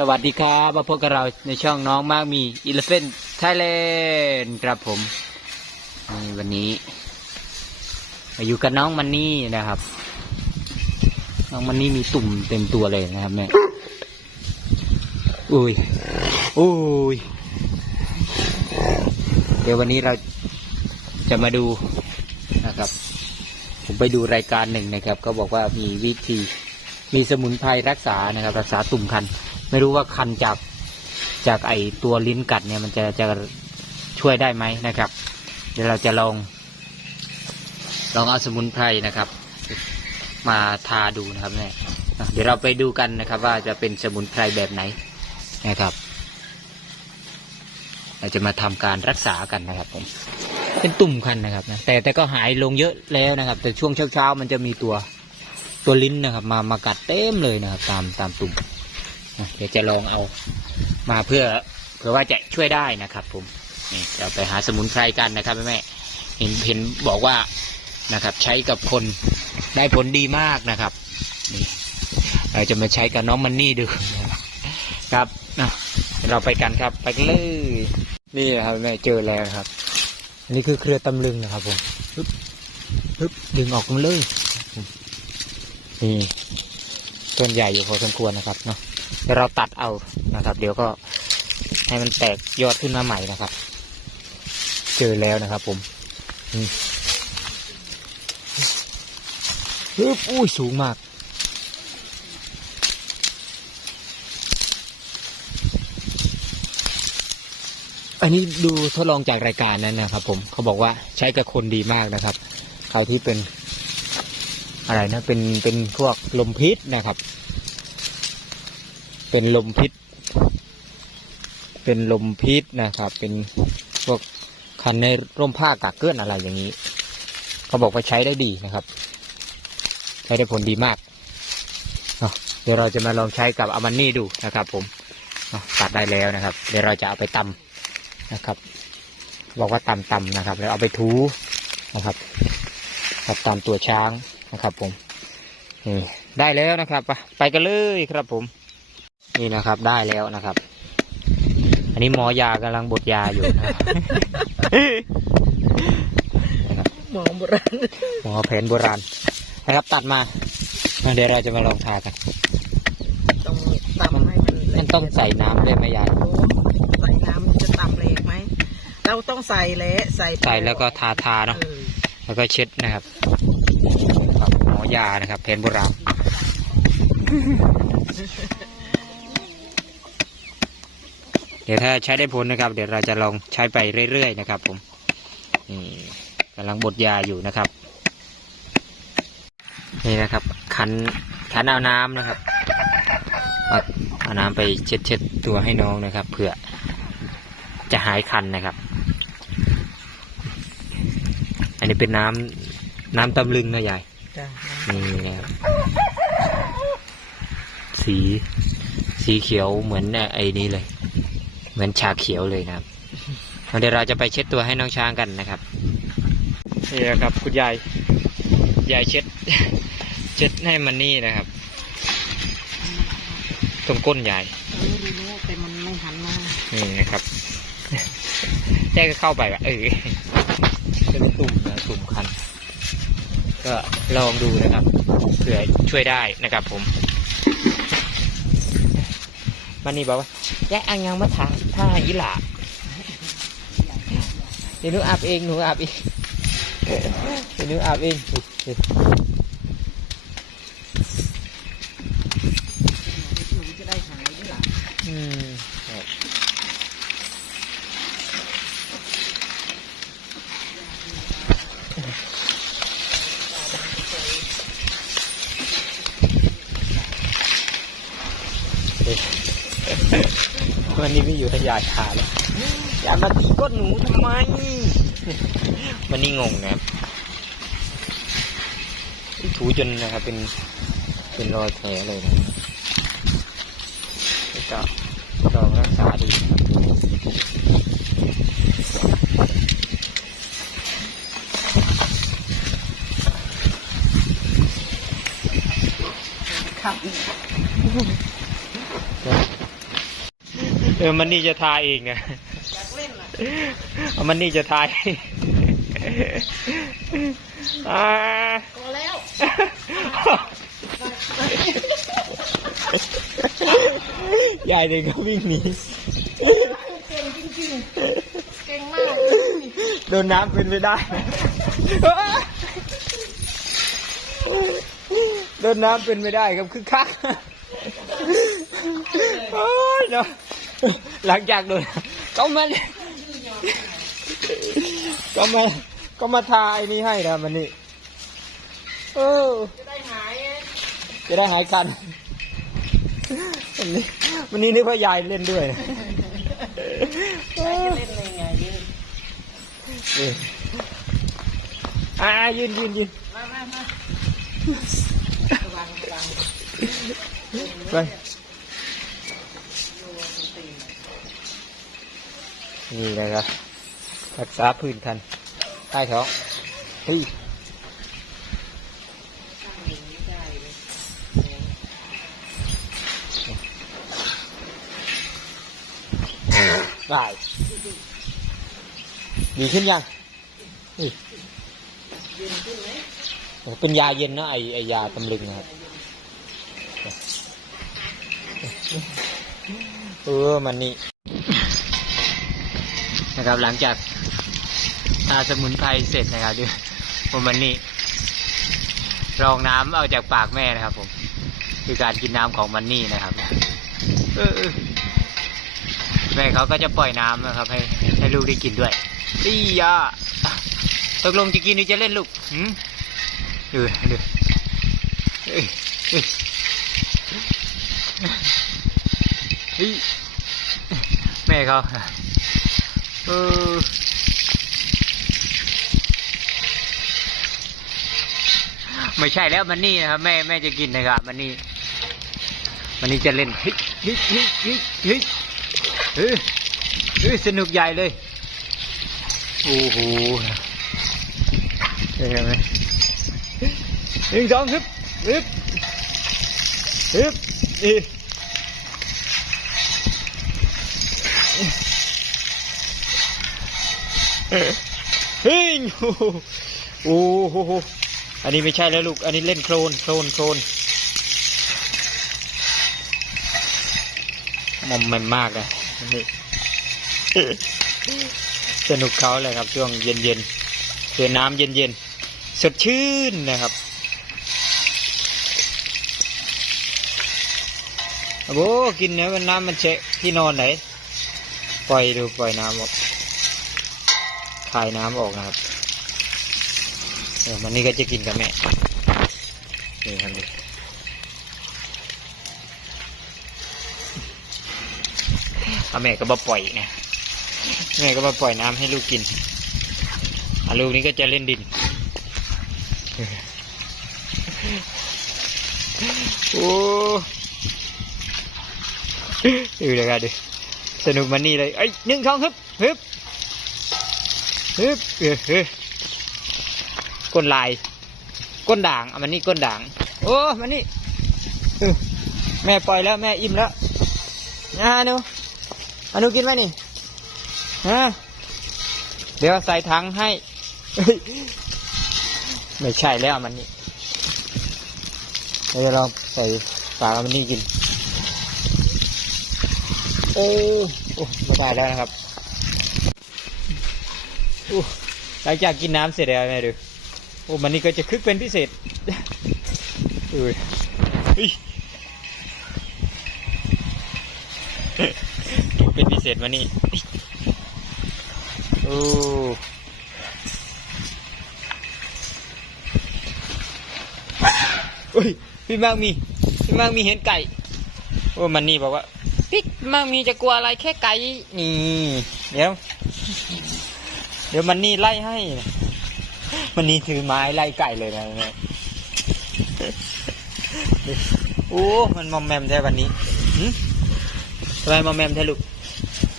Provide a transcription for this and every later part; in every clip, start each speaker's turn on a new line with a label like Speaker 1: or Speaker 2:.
Speaker 1: สวัสดีครับมาพบกับเราในช่องน้องมากมีอิเลฟเฟนไทยแลนด์ครับผมวันนี้อยู่กับน้องมันนี่นะครับ น้องมันนี่มีตุ่มเต็มตัวเลยนะครับแม่อุ้ยอุ้ยเดี๋ยววันนี้เราจะมาดูนะครับ ผมไปดูรายการหนึ่งนะครับ ก็บอกว่ามีวิธีมีสมุนไพรรักษานะครับ รักษาตุ่มคัน ไม่รู้ว่าคันจากจากไอตัวลิ้นกัดเนี่ยมันจะจะช่วยได้ไหมนะครับ เดี๋ยวเราจะลอง ลองเอาสมุนไพรนะครับ มาทาดูนะครับเนี่ยเดี๋ยวเราไปดูกันนะครับ ว่าจะเป็นสมุนไพรแบบไหนนะครับ เราจะมาทำการรักษากันนะครับผมเป็นตุ่มคันนะครับนะแต่แต่ก็หายลงเยอะแล้วนะครับ แต่ช่วงเช้าๆมันจะมีตัวตัวลิ้นนะครับ มามากัดเต็มเลยนะครับ ตามตามตุ่ม เดี๋ยวจะลองเอามาเพื่อเพื่อว่าจะช่วยได้นะครับ ผมนี่เราไปหาสมุนไพรกันนะครับแม่แม่เห็นเห็นบอกว่านะครับ ใช้กับคนได้ผลดีมากนะครับนี่เราจะมาใช้กับน้องมันนี่ดูครับนะเราไปกันครับ ไปกันเลยนี่นะครับแม่เจอแล้วครับอันนี้คือเครือตำลึงนะครับผมปึ๊บปึ๊บดึงออกมาเลยนี่ต้นใหญ่อยู่พอสมควรนะครับเนาะ เดี๋ยวเราตัดเอานะครับ เดี๋ยวก็ให้มันแตกยอดขึ้นมาใหม่นะครับ เจอแล้วนะครับ ผมนี่ฮึบอุ้ยสูงมาก อันนี้ดูทดลองจากรายการนั้นนะครับ ผมเขาบอกว่าใช้กับคนดีมากนะครับใครที่เป็นอะไรนะเป็นเป็นพวกลมพิษนะครับ เป็นลมพิษ เป็นลมพิษนะครับ เป็นพวกคันในร่มผ้ากากเกื้อนอะไรอย่างนี้เขาบอกว่าใช้ได้ดีนะครับ ใช้ได้ผลดีมากเดี๋ยวเราจะมาลองใช้กับอามันนี่ดูนะครับ ผมตัดได้แล้วนะครับ เดี๋ยวเราจะเอาไปตำนะครับ บอกว่าตำตำนะครับ แล้วเอาไปถูนะครับครับตามตัวช้างนะครับ ผมนี่ได้แล้วนะครับ ไปกันเลยครับผม นี่นะครับได้แล้วนะครับ อันนี้หมอยากำลังบดยาอยู่นะครับนะครับ
Speaker 2: หมอโบราณ
Speaker 1: หมอแผนโบราณนะครับ ตัดมาเดี๋ยวเราจะมาลองทากัน
Speaker 2: ต้องตำให้มันละ
Speaker 1: มันต้องใส่น้ำด้วยไหมยาย
Speaker 2: โอ้ใส่น้ำมันจะตำเละไหมเราต้องใส่เละใส่
Speaker 1: ใส่แล้วก็ทาทาเนาะ
Speaker 2: เออ
Speaker 1: แล้วก็เช็ดนะครับครับหมอยานะครับแผนโบราณ เดี๋ยวถ้าใช้ได้ผลนะครับ เดี๋ยวเราจะลองใช้ไปเรื่อยๆนะครับผมนี่กำลังบดยาอยู่นะครับ นี่นะครับขันขันเอาน้ำนะครับเอาเอาน้ำไปเช็ดเช็ดตัวให้น้องนะครับเผื่อจะหายคันนะครับ อันนี้เป็นน้ำน้ำตำลึงนะยาย
Speaker 2: จ้ะ
Speaker 1: นี่นะครับสีสีเขียวเหมือนไอ้นี่เลย เหมือนชาเขียวเลยนะครับเดี๋ยวเราจะไปเช็ดตัวให้น้องช้างกันนะครับนี่นะครับคุณยายยายเช็ด เช็ดให้มันนี่นะครับ ตรงก้นยาย
Speaker 2: เออรู้แต่มันไม่หันมา
Speaker 1: นี่นะครับแจ้ก็เข้าไปแบบเออจะเป็นตุ่มนะตุ่มคัน ก็ลองดูนะครับเผื่อช่วยได้นะครับผม มันนี่บอกว่าแยกอังยังมาถาง ผ้าอีหล่าเดี๋ยวหนูอาบเองหนูอาบเองเดี๋ยวหนูอาบเอง
Speaker 2: หนูจะได้หายด้วยล่ะ
Speaker 1: อืมครับ วันนี้ไม่อยู่ให้ยายขาแล้วยายมาตีก้นหนูทำไมวันนี้งงนะครับถูจนนะครับ เป็นเป็นรอยแผลเลยนะแล้วก็ลองรักษาดูนะครับ
Speaker 2: ครับ
Speaker 1: ก็ เออมันนี่จะทายเองนะ
Speaker 2: อยากเล่นอะ
Speaker 1: เอามันนี่จะทายอ่า
Speaker 2: พอแล้ว
Speaker 1: ยายเด็กก็วิ่งหนี
Speaker 2: เก่งจริงๆ เก่งมาก
Speaker 1: โดนน้ำเป็นไปได้ โดนน้ำเป็นไม่ได้ครับคือคักโอ้ยเนาะ หลังจากโดนก็มาก็มาก็มาทาไอ้นี้ให้นะมันนี่เออ
Speaker 2: จะได้หายไง
Speaker 1: จะได้หายกันวันนี้วันนี้นึกว่ายายเล่นด้วยนะ
Speaker 2: ได้จะเล่นยังไงยืน
Speaker 1: เอออ่ายืนยืนยืน
Speaker 2: มามามาระวังระวัง
Speaker 1: ไป นี่นะครับ รักษาพื้นคัน ใต้ท้องเฮ้ยได้ดีขึ้นยังเฮ้ย
Speaker 2: ยืนขึ้นไหม
Speaker 1: โอ้เป็นยาเย็นนะไอไอยาตำลึงนะครับ เออ มันนี่ นะครับ หลังจากทาสมุนไพรเสร็จนะครับดูผมมันนี่รองน้ำเอาจากปากแม่นะครับ ผม คือการกินน้ำของมันนี่นะครับแม่เขาก็จะปล่อยน้ำนะครับ ให้ให้ลูกได้กินด้วยอียาตกลงจะกินหรือจะเล่นลูกหืมดูดูเอ้ยเอ้ยเฮ้ยแม่เขา เออไม่ใช่แล้วมันนี่นะครับแม่แม่จะกินนะครับมันนี่มันนี่จะเล่นเฮ้ยเฮ้ยเฮ้ยเฮ้ยเฮ้ยเฮ้ยเฮ้ยสนุกใหญ่เลยโอ้โหเห็นไหมหนึ่งสองฮึบฮึบฮึบอี เฮ้ยโอ้โหอันนี้ไม่ใช่แล้วลูก อันนี้เล่นโคลนโคลนโคลนมอมแมมมากอะอันนี่สนุกเขาเลยครับ ช่วงเย็นเย็นเจอน้ำเย็นเย็นสดชื่นนะครับโอ้กินเนื้อมันน้ำมันเชะที่นอนไหน ปล่อยดูปล่อยน้ำออก คายน้ำออกนะครับเออมันนี่ก็จะกินกับแม่นี่ครับนี่เอาแม่ก็มาปล่อยไงแม่ก็มาปล่อยน้ำให้ลูกกินอลูกนี้ก็จะเล่นดิน โอ้ดูเลยกันดิสนุกมันนี่เลยไอ้หนึ่งสองฮึบฮึบ ฮึบเออเออก้นลาย ก้นด่างอะมันนี่ก้นด่าง โอ้มันนี่แม่ปล่อยแล้วแม่อิ่มแล้วนะหนูอนูกินไหมนี่ฮะเดี๋ยวใส่ถังให้ ไม่ใช่แล้วมันนี่เดี๋ยวเราใส่ฝากเอามันนี่กิน โอ้โอ้ไม่ได้แล้วนะครับ หลังจากกินน้ำเสร็จแล้วแม่ดูโอ้มันนี่ก็จะคึกเป็นพิเศษเอ้ยเฮ้ยเป็นพิเศษมานี่โอ้โอ้ยพี่มากมีพี่มากมีเห็นไก่โอ้มันนี่บอกว่าพี่มากมีจะกลัวอะไรแค่ไก่นี่เดี๋ยว เดี๋ยวมันนี่ไล่ให้นะมันนี่ถือไม้ไล่ไก่เลยนะเนี่ยโอ้มันมอมแมมแท้วันนี้ทำไมมอมแมมแท้ลูก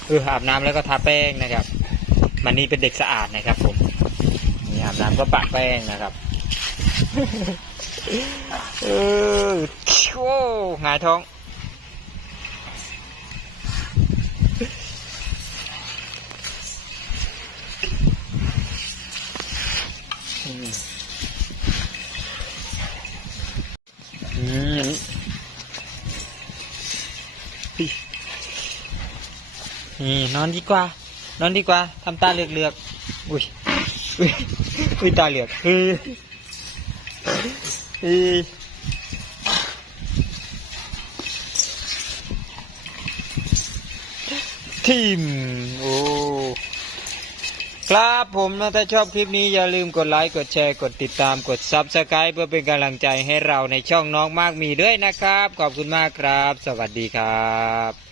Speaker 1: เอออาบน้ำแล้วก็ทาแป้งนะครับ มันนี่เป็นเด็กสะอาดนะครับ ผมนี่อาบน้ำก็ปะแป้งนะครับเออโอ้หงายท้อง นี่นอนดีกว่า นอนดีกว่าทำตาเหลือกเหลือกอุ้ยอุ้ยอุ้ยตาเหลือกอืออทีมโอ้ ครับผมนะถ้าชอบคลิปนี้อย่าลืมกดไลค์กดแชร์กดติดตามกด s u b สไครป์เพื่อเป็นกำลังใจให้เราในช่องน้องมากมีด้วยนะครับ ขอบคุณมากครับ สวัสดีครับ